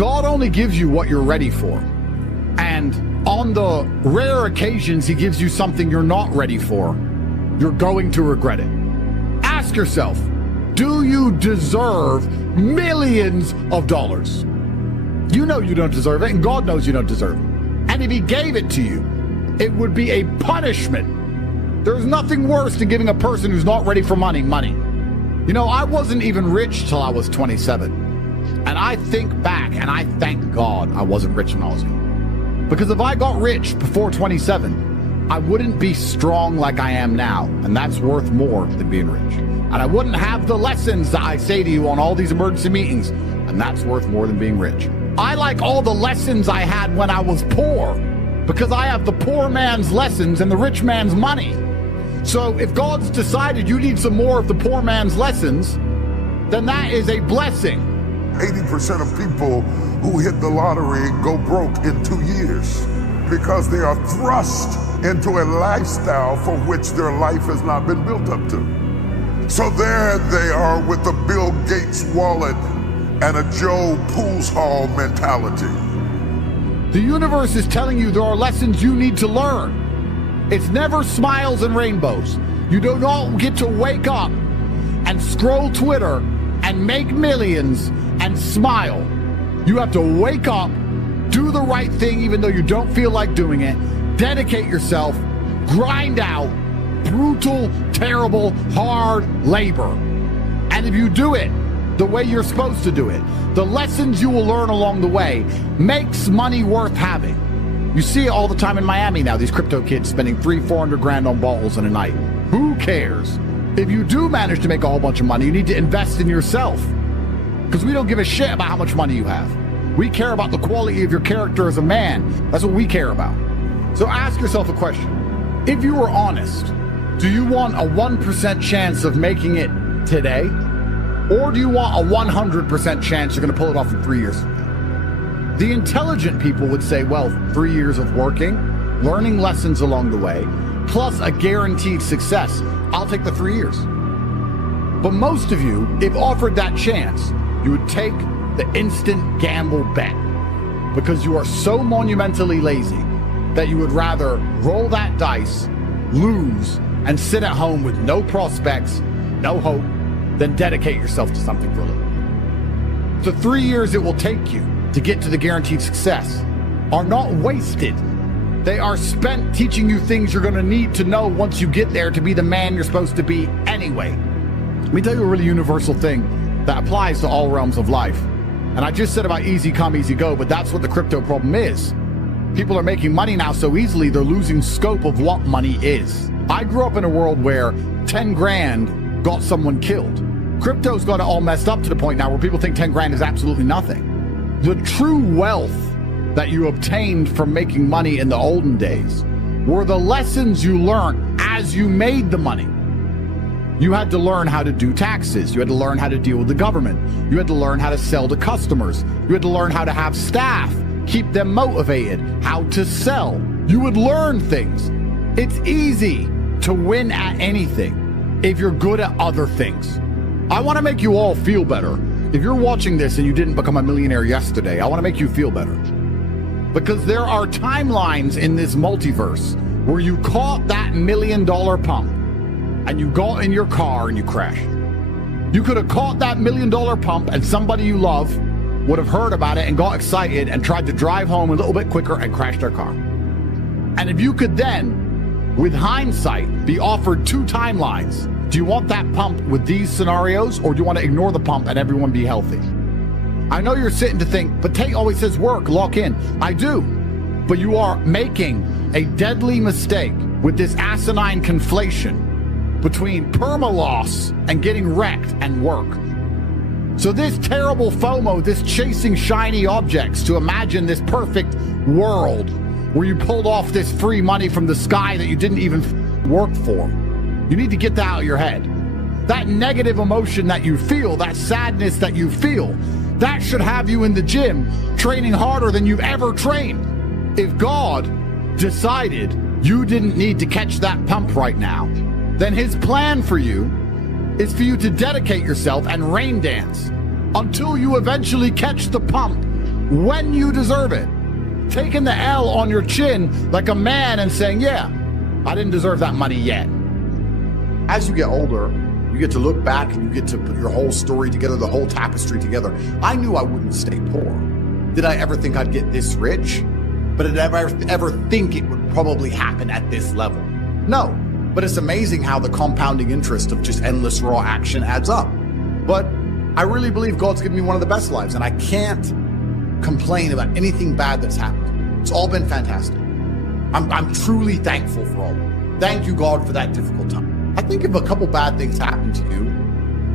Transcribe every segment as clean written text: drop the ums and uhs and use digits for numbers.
God only gives you what you're ready for. And on the rare occasions he gives you something you're not ready for, you're going to regret it. Ask yourself, do you deserve millions of dollars? You know you don't deserve it, and God knows you don't deserve it. And if he gave it to you, it would be a punishment. There's nothing worse than giving a person who's not ready for money. You know, I wasn't even rich till I was 27. And I think back and I thank God I wasn't rich when I was young. Because if I got rich before 27, I wouldn't be strong like I am now. And that's worth more than being rich. And I wouldn't have the lessons that I say to you on all these emergency meetings. And that's worth more than being rich. I like all the lessons I had when I was poor, because I have the poor man's lessons and the rich man's money. So if God's decided you need some more of the poor man's lessons, then that is a blessing. 80% of people who hit the lottery go broke in 2 years because they are thrust into a lifestyle for which their life has not been built up to. So there they are with a Bill Gates wallet and a Joe Pools Hall mentality. The universe is telling you there are lessons you need to learn. It's never smiles and rainbows. You do not get to wake up and scroll Twitter and make millions and smile. You have to wake up, do the right thing even though you don't feel like doing it, dedicate yourself, grind out brutal, terrible, hard labor. And if you do it the way you're supposed to do it, the lessons you will learn along the way makes money worth having. You see it all the time in Miami now, these crypto kids spending $300-400 grand on bottles in a night. Who cares? If you do manage to make a whole bunch of money, you need to invest in yourself. Because we don't give a shit about how much money you have. We care about the quality of your character as a man. That's what we care about. So ask yourself a question. If you were honest, do you want a 1% chance of making it today? Or do you want a 100% chance you're going to pull it off in 3 years? The intelligent people would say, well, 3 years of working, learning lessons along the way, plus a guaranteed success. I'll take the 3 years. But most of you, if offered that chance, you would take the instant gamble bet because you are so monumentally lazy that you would rather roll that dice, lose, and sit at home with no prospects, no hope, than dedicate yourself to something for a living. The 3 years it will take you to get to the guaranteed success are not wasted. They are spent teaching you things you're going to need to know once you get there to be the man you're supposed to be anyway. Let me tell you a really universal thing that applies to all realms of life. And I just said about easy come, easy go, but that's what the crypto problem is. People are making money now so easily, they're losing scope of what money is. I grew up in a world where 10 grand got someone killed. Crypto's got it all messed up to the point now where people think 10 grand is absolutely nothing. The true wealth that you obtained from making money in the olden days were the lessons you learned as you made the money. You had to learn how to do taxes. You had to learn how to deal with the government. You had to learn how to sell to customers. You had to learn how to have staff, keep them motivated, how to sell. You would learn things. It's easy to win at anything if you're good at other things. I want to make you all feel better. If you're watching this and you didn't become a millionaire yesterday, I want to make you feel better. Because there are timelines in this multiverse where you caught that $1 million pump and you got in your car and you crashed. You could have caught that $1 million pump and somebody you love would have heard about it and got excited and tried to drive home a little bit quicker and crashed their car. And if you could then, with hindsight, be offered 2 timelines, do you want that pump with these scenarios, or do you want to ignore the pump and everyone be healthy? I know you're sitting to think, but Tate always says work, lock in. I do, but you are making a deadly mistake with this asinine conflation between perma-loss and getting wrecked and work. So this terrible FOMO, this chasing shiny objects to imagine this perfect world where you pulled off this free money from the sky that you didn't even work for. You need to get that out of your head. That negative emotion that you feel, that sadness that you feel, that should have you in the gym training harder than you've ever trained. If God decided you didn't need to catch that pump right now, then his plan for you is for you to dedicate yourself and rain dance until you eventually catch the pump when you deserve it. Taking the L on your chin like a man and saying, yeah, I didn't deserve that money yet. As you get older, you get to look back and you get to put your whole story together, the whole tapestry together. I knew I wouldn't stay poor. Did I ever think I'd get this rich? But did I ever think it would probably happen at this level? No, but it's amazing how the compounding interest of just endless raw action adds up. But I really believe God's given me one of the best lives, and I can't complain about anything bad that's happened. It's all been fantastic. I'm truly thankful for all of it. Thank you, God, for that difficult time. I think if a couple bad things happen to you,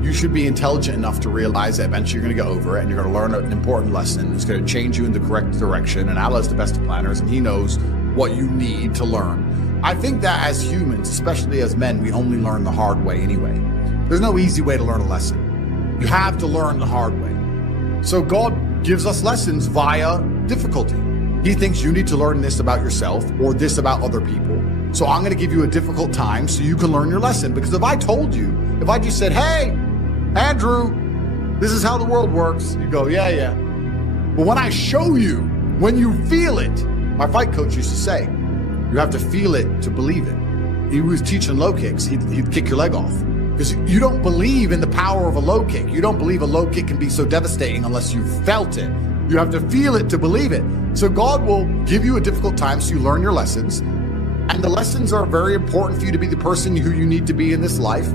you should be intelligent enough to realize that eventually you're going to get over it and you're going to learn an important lesson. It's going to change you in the correct direction. And Allah's the best of planners, and He knows what you need to learn. I think that as humans, especially as men, we only learn the hard way anyway. There's no easy way to learn a lesson. You have to learn the hard way. So God gives us lessons via difficulty. He thinks you need to learn this about yourself or this about other people. So I'm going to give you a difficult time so you can learn your lesson. Because if I told you, if I just said, hey, Andrew, this is how the world works, you go, yeah. But when I show you, when you feel it, my fight coach used to say, you have to feel it to believe it. He was teaching low kicks. He'd kick your leg off. Because you don't believe in the power of a low kick. You don't believe a low kick can be so devastating unless you felt it. You have to feel it to believe it. So God will give you a difficult time so you learn your lessons. And the lessons are very important for you to be the person who you need to be in this life.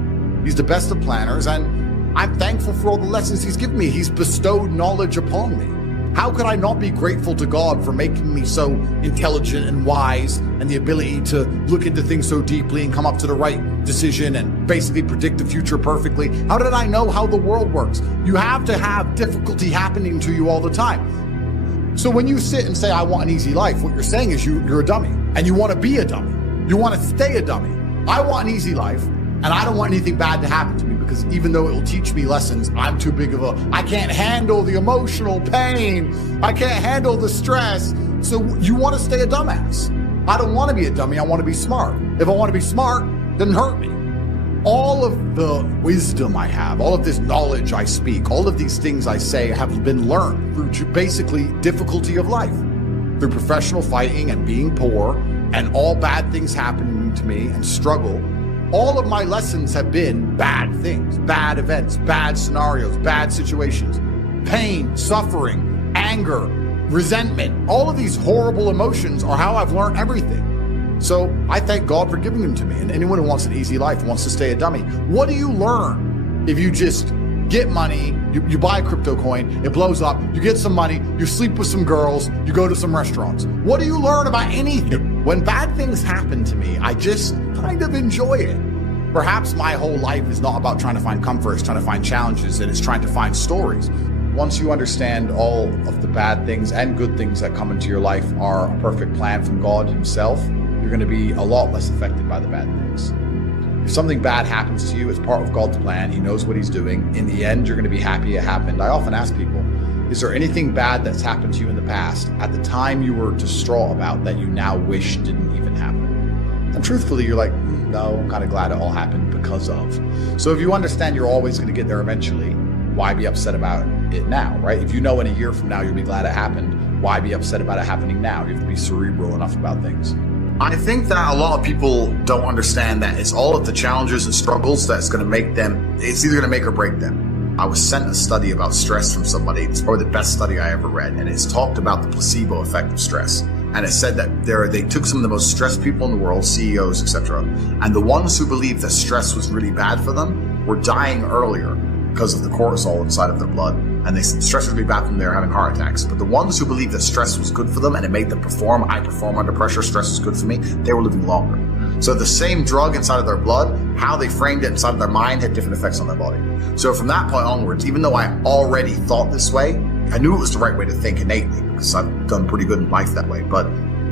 He's the best of planners, and I'm thankful for all the lessons He's given me. He's bestowed knowledge upon me. How could I not be grateful to God for making me so intelligent and wise and the ability to look into things so deeply and come up to the right decision and basically predict the future perfectly? How did I know how the world works? You have to have difficulty happening to you all the time. So when you sit and say, I want an easy life, what you're saying is you're a dummy and you want to be a dummy. You want to stay a dummy. I want an easy life and I don't want anything bad to happen to me, because even though it will teach me lessons, I'm too big of I can't handle the emotional pain. I can't handle the stress. So you want to stay a dumbass. I don't want to be a dummy. I want to be smart. If I want to be smart, then hurt me. All of the wisdom I have, all of this knowledge I speak, all of these things I say have been learned through basically difficulty of life, through professional fighting and being poor and all bad things happening to me and struggle. All of my lessons have been bad things, bad events, bad scenarios, bad situations, pain, suffering, anger, resentment. All of these horrible emotions are how I've learned everything. So I thank God for giving them to me. And anyone who wants an easy life wants to stay a dummy. What do you learn if you just get money, you buy a crypto coin, it blows up, you get some money, you sleep with some girls, you go to some restaurants? What do you learn about anything? When bad things happen to me, I just kind of enjoy it. Perhaps my whole life is not about trying to find comfort, it's trying to find challenges, and it's trying to find stories. Once you understand all of the bad things and good things that come into your life are a perfect plan from God Himself, you're going to be a lot less affected by the bad things. If something bad happens to you, it's part of God's plan. He knows what He's doing. In the end, you're going to be happy it happened. I often ask people, is there anything bad that's happened to you in the past at the time you were distraught about that you now wish didn't even happen? And truthfully, you're like, no, I'm kind of glad it all happened because of. So if you understand you're always going to get there eventually, why be upset about it now, right? If you know in a year from now you'll be glad it happened, why be upset about it happening now? You have to be cerebral enough about things. I think that a lot of people don't understand that it's all of the challenges and struggles that's going to make them, it's either going to make or break them. I was sent a study about stress from somebody. It's probably the best study I ever read. And it's talked about the placebo effect of stress. And it said that they took some of the most stressed people in the world, CEOs, etc. And the ones who believed that stress was really bad for them were dying earlier because of the cortisol inside of their blood. And they said stress was really bad for them, they were having heart attacks. But the ones who believed that stress was good for them and it made them perform, I perform under pressure, stress is good for me, they were living longer. So the same drug inside of their blood, how they framed it inside of their mind had different effects on their body. So from that point onwards, even though I already thought this way, I knew it was the right way to think innately because I've done pretty good in life that way. But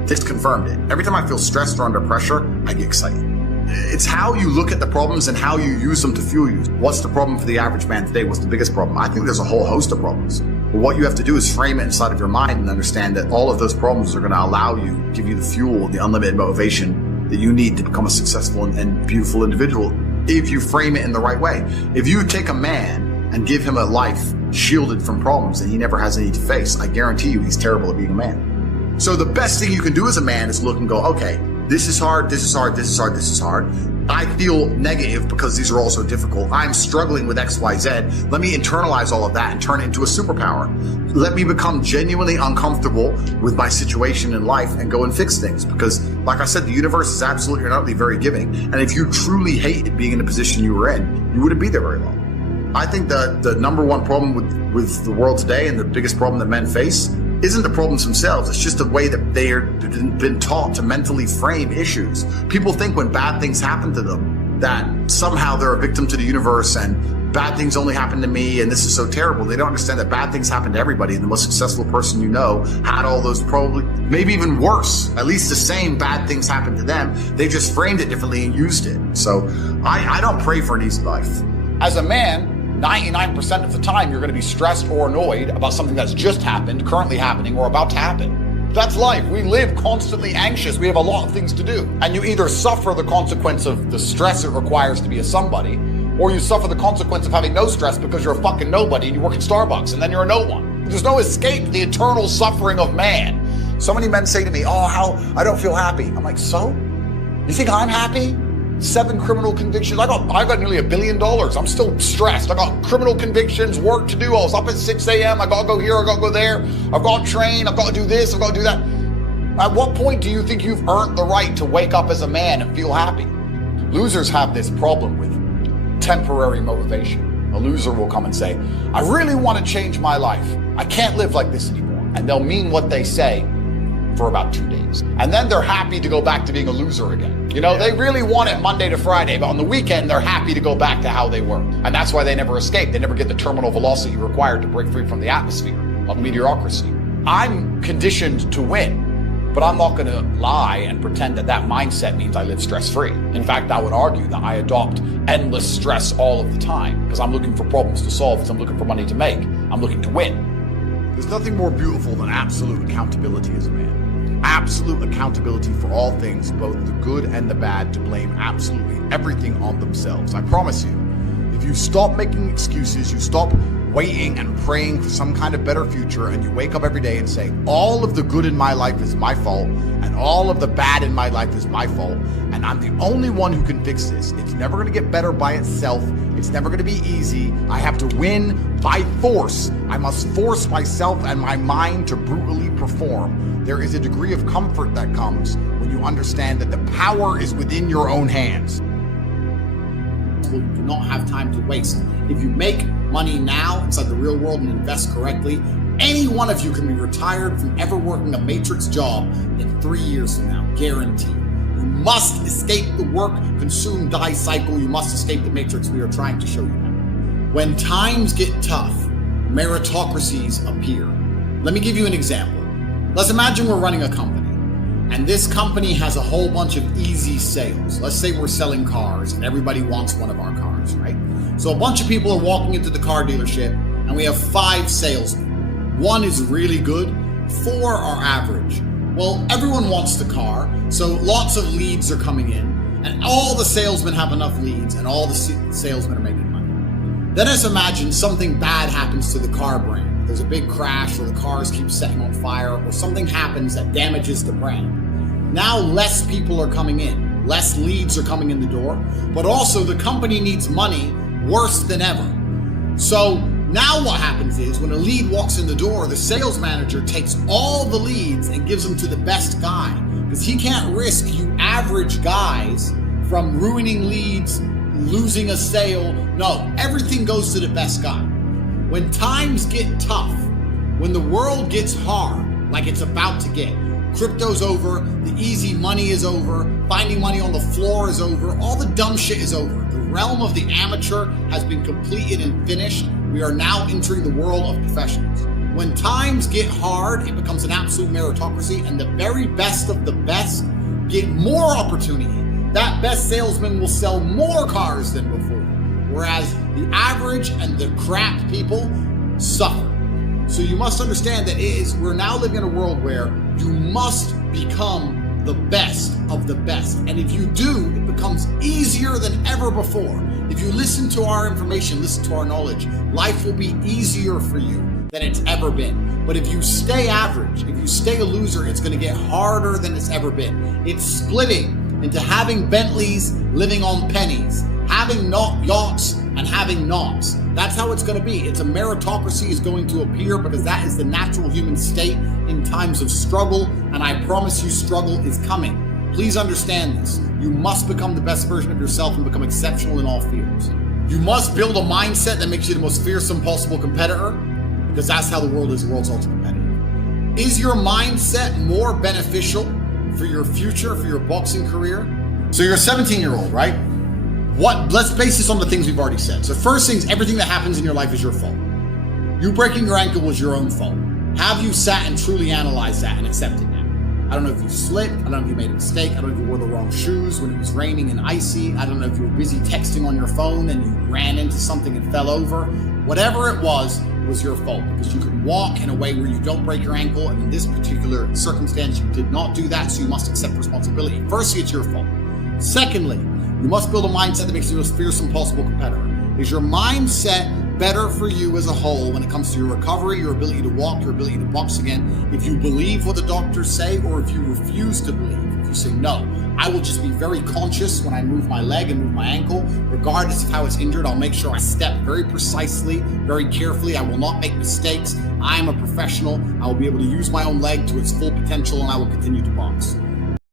this confirmed it. Every time I feel stressed or under pressure, I get excited. It's how you look at the problems and how you use them to fuel you. What's the problem for the average man today? What's the biggest problem? I think there's a whole host of problems. But what you have to do is frame it inside of your mind and understand that all of those problems are going to allow you, give you the fuel, the unlimited motivation that you need to become a successful and beautiful individual if you frame it in the right way. If you take a man and give him a life shielded from problems that he never has any to face, I guarantee you he's terrible at being a man. So the best thing you can do as a man is look and go, okay, this is hard, this is hard, this is hard, this is hard. I feel negative because these are all so difficult. I'm struggling with X, Y, Z. Let me internalize all of that and turn it into a superpower. Let me become genuinely uncomfortable with my situation in life and go and fix things. Because like I said, the universe is absolutely and utterly very giving. And if you truly hated being in the position you were in, you wouldn't be there very long. I think that the number one problem with the world today and the biggest problem that men face isn't the problems themselves. It's just the way that they've been taught to mentally frame issues. People think when bad things happen to them that somehow they're a victim to the universe and bad things only happen to me and this is so terrible. They don't understand that bad things happen to everybody. And the most successful person you know had all those, probably, maybe even worse, at least the same bad things happened to them. They just framed it differently and used it. So I don't pray for an easy life. As a man, 99% of the time, you're going to be stressed or annoyed about something that's just happened, currently happening, or about to happen. That's life. We live constantly anxious. We have a lot of things to do. And you either suffer the consequence of the stress it requires to be a somebody, or you suffer the consequence of having no stress because you're a fucking nobody and you work at Starbucks and then you're a no one. There's no escape to the eternal suffering of man. So many men say to me, oh, how I don't feel happy. I'm like, so? You think I'm happy? 7 criminal convictions. I got nearly $1 billion. I'm still stressed. I got criminal convictions, work to do. I was up at 6 a.m. I got to go here. I got to go there. I've got to train. I've got to do this. I've got to do that. At what point do you think you've earned the right to wake up as a man and feel happy? Losers have this problem with temporary motivation. A loser will come and say, I really want to change my life. I can't live like this anymore. And they'll mean what they say for about 2 days. And then they're happy to go back to being a loser again. You know, they really want it Monday to Friday, but on the weekend, they're happy to go back to how they were. And that's why they never escape. They never get the terminal velocity required to break free from the atmosphere of mediocrity. I'm conditioned to win, but I'm not going to lie and pretend that that mindset means I live stress-free. In fact, I would argue that I adopt endless stress all of the time because I'm looking for problems to solve, because I'm looking for money to make. I'm looking to win. There's nothing more beautiful than absolute accountability as a man. Absolute accountability for all things, both the good and the bad, to blame absolutely everything on themselves. I promise you, if you stop making excuses, you stop waiting and praying for some kind of better future, and you wake up every day and say, all of the good in my life is my fault, and all of the bad in my life is my fault, and I'm the only one who can fix this. It's never going to get better by itself. It's never going to be easy. I have to win by force. I must force myself and my mind to brutally perform. There is a degree of comfort that comes when you understand that the power is within your own hands. You do not have time to waste. If you make money now inside the real world and invest correctly, any one of you can be retired from ever working a matrix job in 3 years from now, guaranteed. You must escape the work, consume, die cycle. You must escape the matrix we are trying to show you now. When times get tough, meritocracies appear. Let me give you an example. Let's imagine we're running a company, and this company has a whole bunch of easy sales. Let's say we're selling cars and everybody wants one of our cars, right? So a bunch of people are walking into the car dealership and we have 5 salesmen. 1 is really good, 4 are average. Well, everyone wants the car, so lots of leads are coming in, and all the salesmen have enough leads and all the salesmen are making money. Then let's imagine something bad happens to the car brand. There's a big crash, or the cars keep setting on fire, or something happens that damages the brand. Now less people are coming in, less leads are coming in the door, but also the company needs money worse than ever. So now what happens is when a lead walks in the door, the sales manager takes all the leads and gives them to the best guy, because he can't risk you average guys from ruining leads, losing a sale. No, everything goes to the best guy. When times get tough, when the world gets hard, like it's about to get, crypto's over, the easy money is over, finding money on the floor is over, all the dumb shit is over. The realm of the amateur has been completed and finished. We are now entering the world of professionals. When times get hard, it becomes an absolute meritocracy, and the very best of the best get more opportunity. That best salesman will sell more cars than before, whereas the average and the crap people suffer. So you must understand that we're now living in a world where you must become the best of the best. And if you do, it becomes easier than ever before. If you listen to our information, listen to our knowledge, life will be easier for you than it's ever been. But if you stay average, if you stay a loser, it's going to get harder than it's ever been. It's splitting into having Bentleys, living on pennies, having yachts and having knots. That's how it's going to be. It's a meritocracy is going to appear because that is the natural human state in times of struggle. And I promise you, struggle is coming. Please understand this. You must become the best version of yourself and become exceptional in all fields. You must build a mindset that makes you the most fearsome possible competitor, because that's how the world is. The world's ultra competitive. Is your mindset more beneficial for your future, for your boxing career? So you're a 17-year-old, right? Let's base this on the things we've already said. So first things, everything that happens in your life is your fault. You breaking your ankle was your own fault. Have you sat and truly analyzed that and accepted that? I don't know if you slipped. I don't know if you made a mistake. I don't know if you wore the wrong shoes when it was raining and icy. I don't know if you were busy texting on your phone and you ran into something and fell over. Whatever it was your fault, because you could walk in a way where you don't break your ankle, and in this particular circumstance, you did not do that, so you must accept responsibility. Firstly, it's your fault. Secondly, you must build a mindset that makes you the most fearsome possible competitor. Is your mindset better for you as a whole when it comes to your recovery, your ability to walk, your ability to box again, if you believe what the doctors say, or if you refuse to believe? If you say, no, I will just be very conscious when I move my leg and move my ankle, regardless of how it's injured. I'll make sure I step very precisely, very carefully. I will not make mistakes. I am a professional. I will be able to use my own leg to its full potential, and I will continue to box.